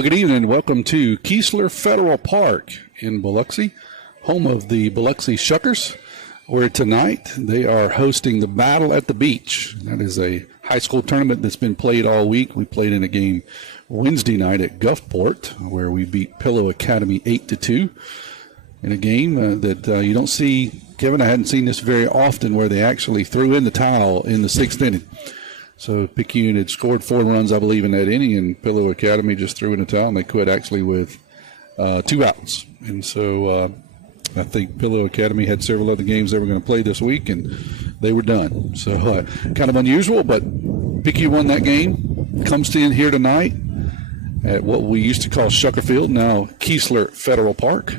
Well, good evening and welcome to Keesler Federal Park in Biloxi, home of the Biloxi Shuckers, where tonight they are hosting the Battle at the Beach. That is a high school tournament that's been played all week. We played in a game Wednesday night at Gulfport, where we beat Pillow Academy 8-2 in a game that you don't see. Kevin, I hadn't seen this very often, where they actually threw in the towel in the sixth inning. So Picayune had scored 4 runs, I believe, in that inning, and Pillow Academy just threw in the towel, and they quit actually with 2 outs. And so I think Pillow Academy had several other games they were going to play this week, and they were done. So kind of unusual, but Picayune won that game. Comes in here tonight at what we used to call Shucker Field, now Keesler Federal Park,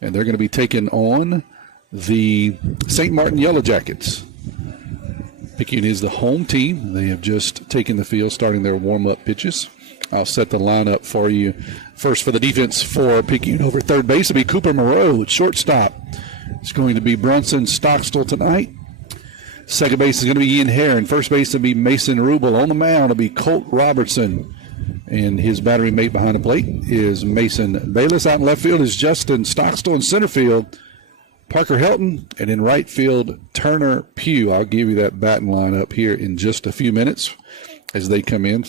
and they're going to be taking on the St. Martin Yellow Jackets. Picayune is the home team. They have just taken the field, starting their warm-up pitches. I'll set the lineup for you. First, for the defense for Picayune over third base, it'll be Cooper Moreau at shortstop. It's going to be Brunson Stockstill tonight. Second base is going to be Ian Herron. First base will be Mason Rubel. On the mound will be Colt Robertson. And his battery mate behind the plate is Mason Bayless. Out in left field is Justin Stockstill. In center field, Parker Helton, and in right field, Turner Pugh. I'll give you that batting lineup here in just a few minutes as they come in.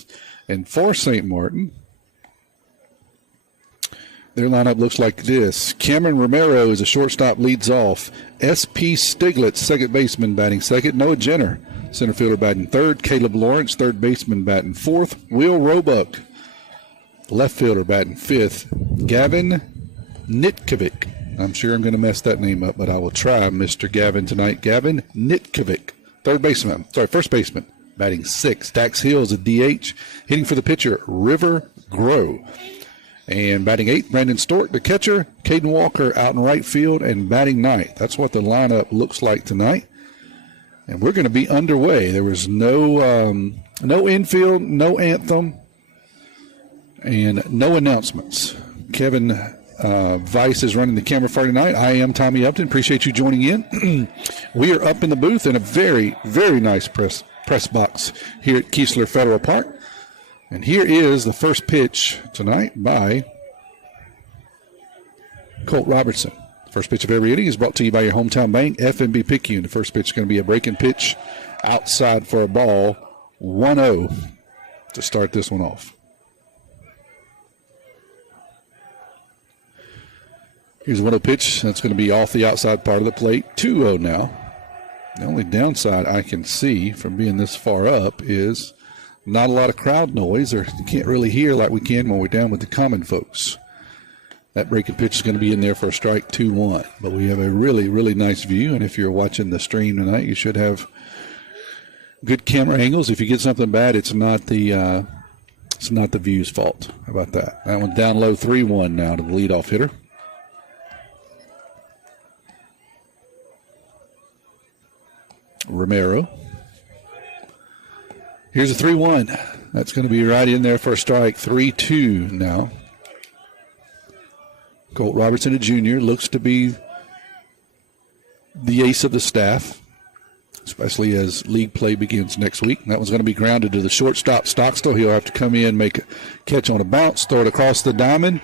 And for St. Martin, their lineup looks like this. Cameron Romero is a shortstop, leads off. S.P. Stiglitz, second baseman, batting second. Noah Jenner, center fielder, batting third. Caleb Lawrence, third baseman, batting fourth. Will Roebuck, left fielder, batting fifth. Gavin Nitkovic. I'm sure I'm going to mess that name up, but I will try, Mr. Gavin, tonight. Gavin Nitkovic, first baseman, batting sixth. Dax Hill is a DH, hitting for the pitcher, River Grow. And batting eighth, Brandon Stork, the catcher. Caden Walker out in right field and batting ninth. That's what the lineup looks like tonight. And we're going to be underway. There was no infield, no anthem, and no announcements. Kevin Vice is running the camera for tonight. I am Tommy Upton. Appreciate you joining in. We are up in the booth in a very, very nice press box here at Keesler Federal Park. And here is the first pitch tonight by Colt Robertson. First pitch of every inning is brought to you by your hometown bank, FNB Picayune. The first pitch is going to be a breaking pitch outside for a ball, 1-0 to start this one off. Here's a 1-0 pitch. That's going to be off the outside part of the plate. 2-0 now. The only downside I can see from being this far up is not a lot of crowd noise, or you can't really hear like we can when we're down with the common folks. That breaking pitch is going to be in there for a strike, 2-1. But we have a really, really nice view, and if you're watching the stream tonight, you should have good camera angles. If you get something bad, it's not the view's fault. How about that? That one down low, 3-1 now to the leadoff hitter. Romero. Here's a 3-1. That's going to be right in there for a strike. 3-2 now. Colt Robertson, a junior, looks to be the ace of the staff, especially as league play begins next week. That one's going to be grounded to the shortstop, Stockstill. He'll have to come in, make a catch on a bounce, throw it across the diamond.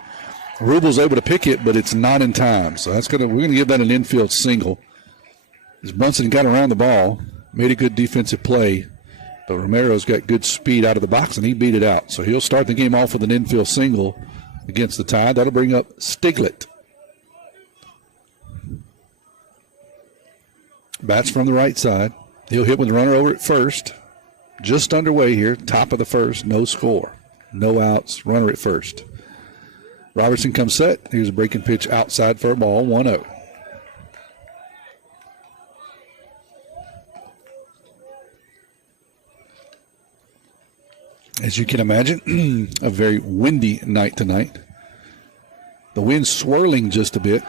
Rubel's able to pick it, but it's not in time. So we're going to give that an infield single. As Brunson got around the ball, made a good defensive play, but Romero's got good speed out of the box, and he beat it out. So he'll start the game off with an infield single against the Tide. That'll bring up Stiglitz. Bats from the right side. He'll hit with the runner over at first. Just underway here, top of the first, no score. No outs, runner at first. Robertson comes set. Here's a breaking pitch outside for a ball, 1-0. As you can imagine, a very windy night tonight. The wind's swirling just a bit.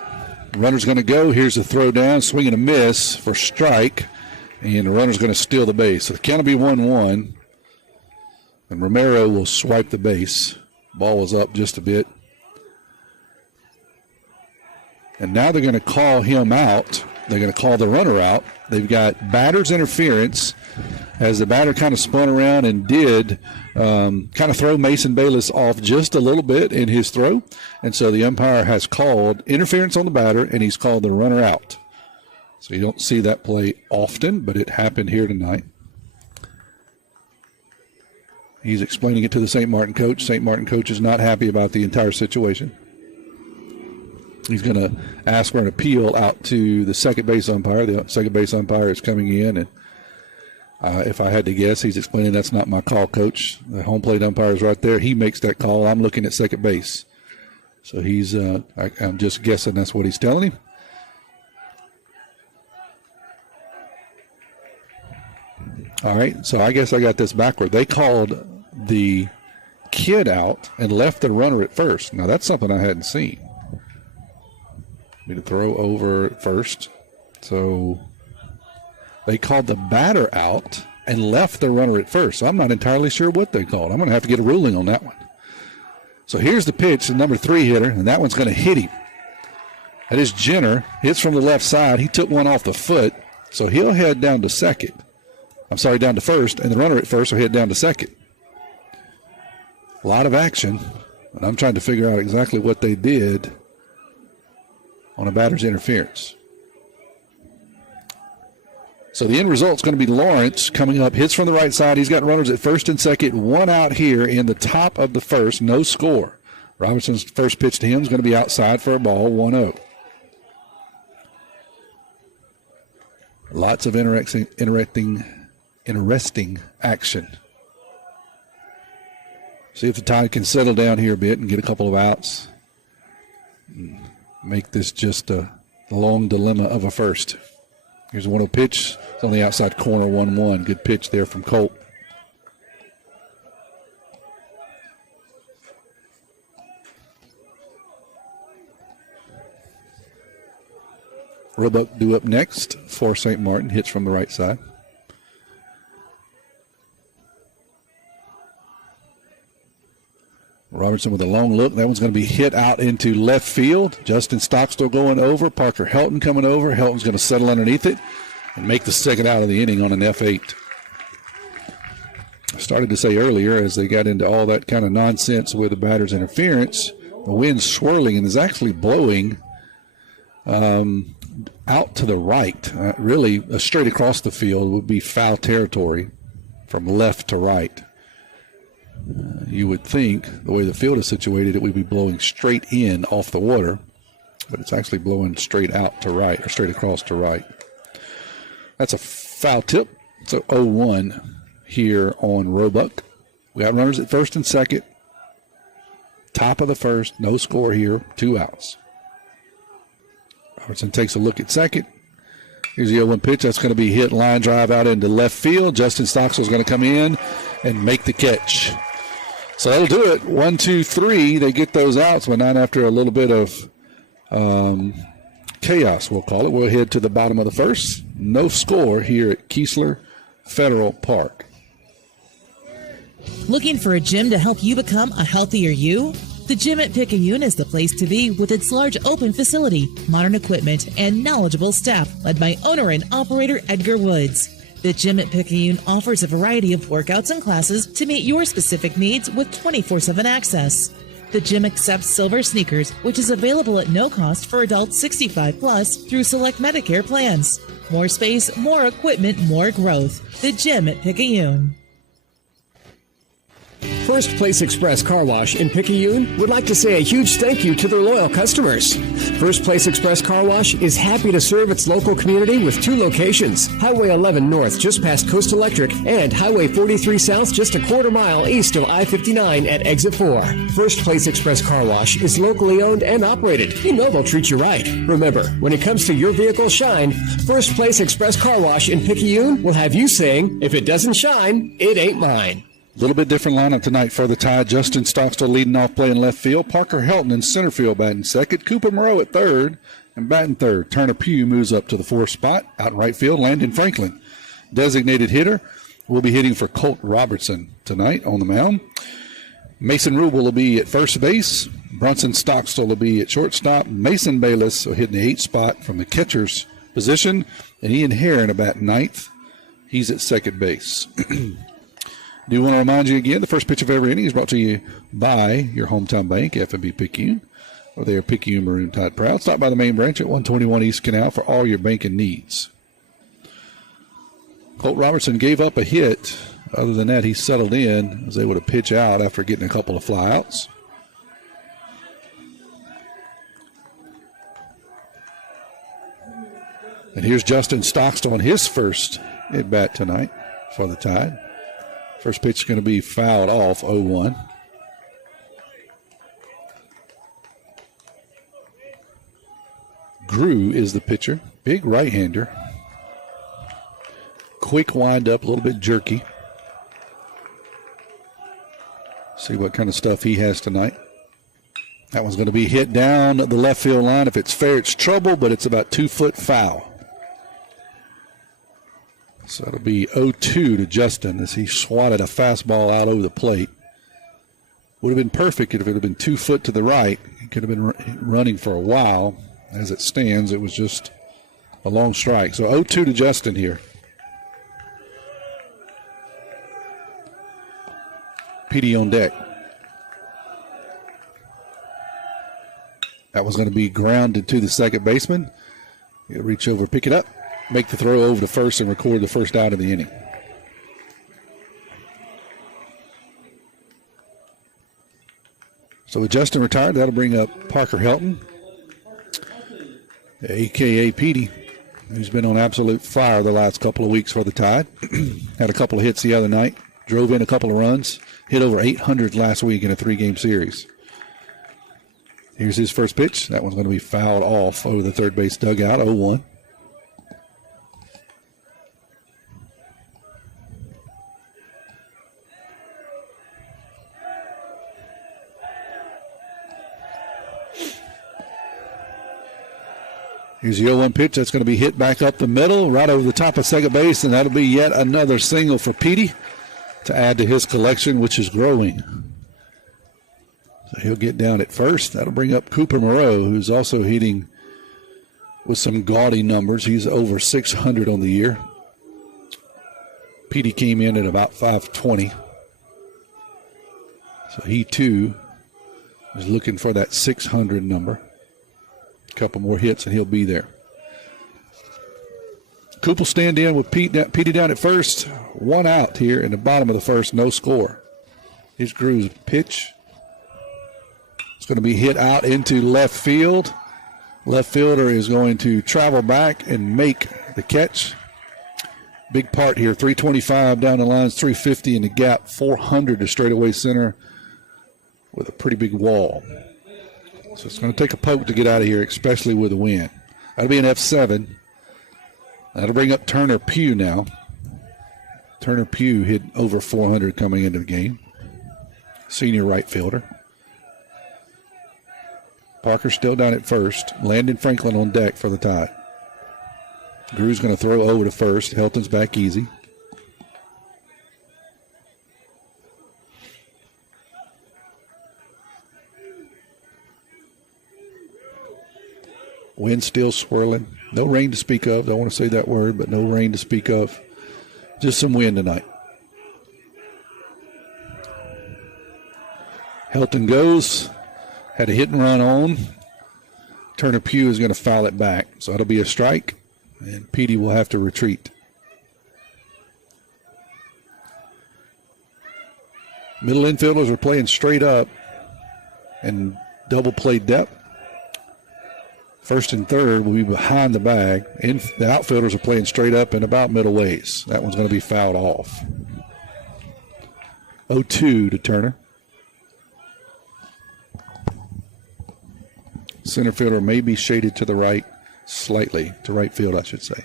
Runner's going to go. Here's a throw down, swing and a miss for strike. And the runner's going to steal the base. So the count will be 1-1. And Romero will swipe the base. Ball was up just a bit. And now they're going to call him out. They're going to call the runner out. They've got batter's interference as the batter kind of spun around and did kind of throw Mason Bayless off just a little bit in his throw. And so the umpire has called interference on the batter, and he's called the runner out. So you don't see that play often, but it happened here tonight. He's explaining it to the St. Martin coach. St. Martin coach is not happy about the entire situation. He's going to ask for an appeal out to the second base umpire. The second base umpire is coming in, and if I had to guess, he's explaining that's not my call, coach. The home plate umpire is right there. He makes that call. I'm looking at second base. So he's, I'm just guessing that's what he's telling him. All right, so I guess I got this backward. They called the kid out and left the runner at first. Now, that's something I hadn't seen. Need to throw over at first. So they called the batter out and left the runner at first. So I'm not entirely sure what they called. I'm going to have to get a ruling on that one. So here's the pitch, the number 3 hitter, and that one's going to hit him. That is Jenner. Hits from the left side. He took one off the foot, so he'll head down to second. Down to first, and the runner at first will head down to second. A lot of action, and I'm trying to figure out exactly what they did on a batter's interference. So the end result is going to be Lawrence coming up, hits from the right side. He's got runners at first and second, one out here in the top of the first, no score. Robinson's first pitch to him is going to be outside for a ball, 1-0. Lots of interesting action. See if the Tide can settle down here a bit and get a couple of outs. Make this just a long dilemma of a first. Here's a 1-0 pitch. It's on the outside corner, 1-1. Good pitch there from Colt. Roebuck due up next for St. Martin. Hits from the right side. Robertson with a long look. That one's going to be hit out into left field. Justin Stockstill going over. Parker Helton coming over. Helton's going to settle underneath it and make the second out of the inning on an F8. I started to say earlier, as they got into all that kind of nonsense with the batter's interference, the wind's swirling and is actually blowing out to the right. Really, straight across the field would be foul territory from left to right. You would think, the way the field is situated, it would be blowing straight in off the water, but it's actually blowing straight out to right, or straight across to right. That's a foul tip. It's a 0-1 here on Roebuck. We got runners at first and second. Top of the first, no score here, 2 outs. Robertson takes a look at second. Here's the 0-1 pitch. That's going to be hit line drive out into left field. Justin Stockstill is going to come in and make the catch. So that'll do it. 1, 2, 3. They get those outs, but not after a little bit of chaos, we'll call it. We'll head to the bottom of the first. No score here at Keesler Federal Park. Looking for a gym to help you become a healthier you? The gym at Picayune is the place to be with its large open facility, modern equipment, and knowledgeable staff led by owner and operator Edgar Woods. The gym at Picayune offers a variety of workouts and classes to meet your specific needs with 24/7 access. The gym accepts silver sneakers, which is available at no cost for adults 65 plus through select Medicare plans. More space, more equipment, more growth. The gym at Picayune. First Place Express Car Wash in Picayune would like to say a huge thank you to their loyal customers. First Place Express Car Wash is happy to serve its local community with 2 locations, Highway 11 North just past Coast Electric and Highway 43 South just a quarter mile east of I-59 at Exit 4. First Place Express Car Wash is locally owned and operated. You know they'll treat you right. Remember, when it comes to your vehicle's shine, First Place Express Car Wash in Picayune will have you saying, if it doesn't shine, it ain't mine. A little bit different lineup tonight for the Tide. Justin Stockstill leading off playing left field. Parker Helton in center field batting second. Cooper Moreau at third and batting third. Turner Pugh moves up to the 4th spot. Out in right field, Landon Franklin, designated hitter, will be hitting for Colt Robertson tonight on the mound. Mason Rubel will be at first base. Brunson Stockstill will be at shortstop. Mason Bayless will hit in the 8th spot from the catcher's position. And Ian Herron about 9th. He's at second base. Do want to remind you again, the first pitch of every inning is brought to you by your hometown bank, F&B Picayune, or they are Picayune Maroon Tide proud. Stop by the main branch at 121 East Canal for all your banking needs. Colt Robertson gave up a hit. Other than that, he settled in, was able to pitch out after getting a couple of flyouts. And here's Justin Stockstill on his first at bat tonight for the Tide. First pitch is going to be fouled off, 0-1. Grew is the pitcher. Big right-hander. Quick wind-up, a little bit jerky. See what kind of stuff he has tonight. That one's going to be hit down the left field line. If it's fair, it's trouble, but it's about 2 foot foul. So it'll be 0-2 to Justin as he swatted a fastball out over the plate. Would have been perfect if it had been 2 foot to the right. He could have been running for a while. As it stands, it was just a long strike. So 0-2 to Justin here. Petey on deck. That was going to be grounded to the second baseman. He'll reach over, pick it up, make the throw over to first, and record the first out of the inning. So with Justin retired, that'll bring up Parker Helton, a.k.a. Petey, who's been on absolute fire the last couple of weeks for the Tide. Had a couple of hits the other night, drove in a couple of runs, hit over 800 last week in a 3-game series. Here's his first pitch. That one's going to be fouled off over the third base dugout, 0-1. Here's the 0-1 pitch. That's going to be hit back up the middle, right over the top of second base, and that'll be yet another single for Petey to add to his collection, which is growing. So he'll get down at first. That'll bring up Cooper Moreau, who's also hitting with some gaudy numbers. He's over 600 on the year. Petey came in at about 520. So he, too, is looking for that 600 number. A couple more hits, and he'll be there. Coop will stand in with Petey down at first. 1 out here in the bottom of the first, no score. Here's Grew's pitch. It's going to be hit out into left field. Left fielder is going to travel back and make the catch. Big part here, 325 down the lines, 350 in the gap, 400 to straightaway center with a pretty big wall. So it's going to take a poke to get out of here, especially with the wind. That'll be an F7. That'll bring up Turner Pugh now. Turner Pugh hit over 400 coming into the game. Senior right fielder. Parker still down at first. Landon Franklin on deck for the Tide. Grew's going to throw over to first. Helton's back easy. Wind still swirling. No rain to speak of. Don't want to say that word, but no rain to speak of. Just some wind tonight. Helton goes. Had a hit and run on. Turner Pugh is going to foul it back. So it'll be a strike, and Petey will have to retreat. Middle infielders are playing straight up and double play depth. First and third will be behind the bag. The outfielders are playing straight up and about middle ways. That one's going to be fouled off. 0-2 to Turner. Center fielder may be shaded to the right slightly, to right field, I should say.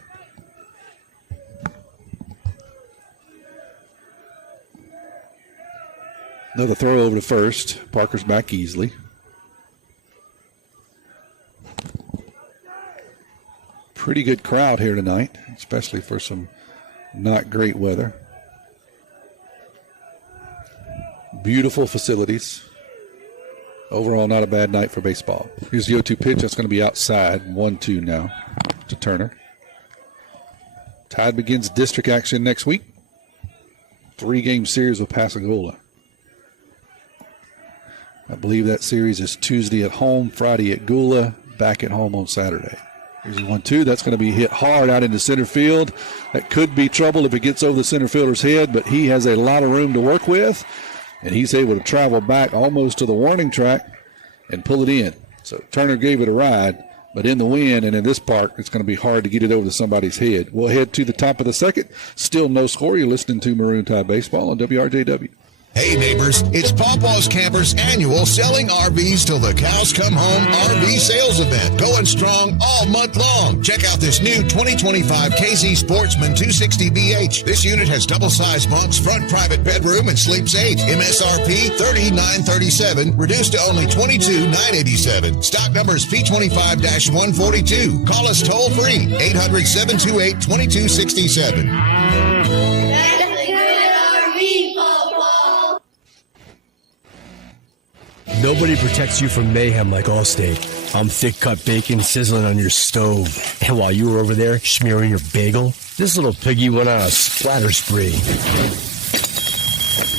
Another throw over to first. Parker's back easily. Pretty good crowd here tonight, especially for some not great weather. Beautiful facilities. Overall, not a bad night for baseball. Here's the 0-2 pitch. That's going to be outside. 1-2 now to Turner. Tide begins district action next week. 3-game series with Pascagoula. I believe that series is Tuesday at home, Friday at Gula, back at home on Saturday. Here's the 1-2. That's going to be hit hard out into center field. That could be trouble if it gets over the center fielder's head, but he has a lot of room to work with, and he's able to travel back almost to the warning track and pull it in. So Turner gave it a ride, but in the wind and in this park, it's going to be hard to get it over to somebody's head. We'll head to the top of the second. Still no score. You're listening to Maroon Tide Baseball on WRJW. Hey neighbors, it's Pawpaw's Campers annual Selling RVs Till the Cows Come Home RV sales event, going strong all month long. Check out this new 2025 KZ Sportsman 260BH. This unit has double-sized bunks, front private bedroom, and sleeps 8. MSRP $30,937, reduced to only $22,987. Stock number is P25-142. Call us toll free, 800-728-2267. Nobody protects you from mayhem like Allstate. I'm thick-cut bacon sizzling on your stove. And while you were over there smearing your bagel, this little piggy went on a splatter spree.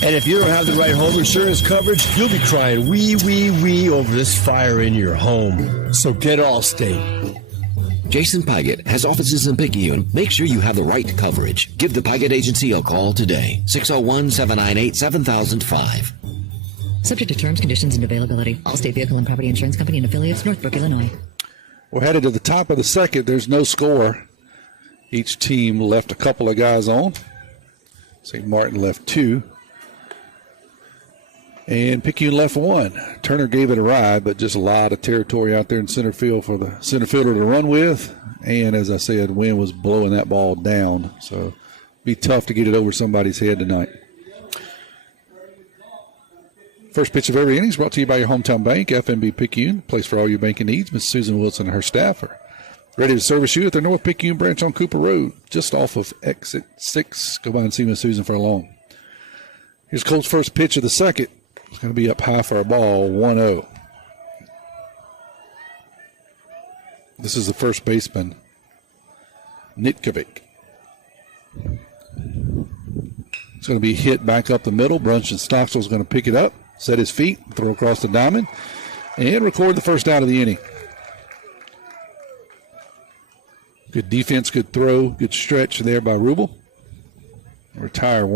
And if you don't have the right home insurance coverage, you'll be crying wee, wee, wee over this fire in your home. So get Allstate. Jason Pygott has offices in Picayune. Make sure you have the right coverage. Give the Pygott Agency a call today. 601-798-7005. Subject to terms, conditions, and availability. Allstate Vehicle and Property Insurance Company and affiliates, Northbrook, Illinois. We're headed to the top of the second. There's no score. Each team left a couple of guys on. St. Martin left 2. And Picayune left 1. Turner gave it a ride, but just a lot of territory out there in center field for the center fielder to run with. And as I said, wind was blowing that ball down. So be tough to get it over somebody's head tonight. First pitch of every inning is brought to you by your hometown bank, FNB Picayune, place for all your banking needs. Ms. Susan Wilson and her staff are ready to service you at their North Picayune branch on Cooper Road, just off of exit 6. Go by and see Ms. Susan for a loan. Here's Colt's first pitch of the second. It's going to be up high for a ball, 1-0. This is the first baseman, Nitkovic. It's going to be hit back up the middle. Brunson Stockstill's going to pick it up, set his feet, throw across the diamond, and record the first out of the inning. Good defense, good throw, good stretch there by Rubel. Retire one.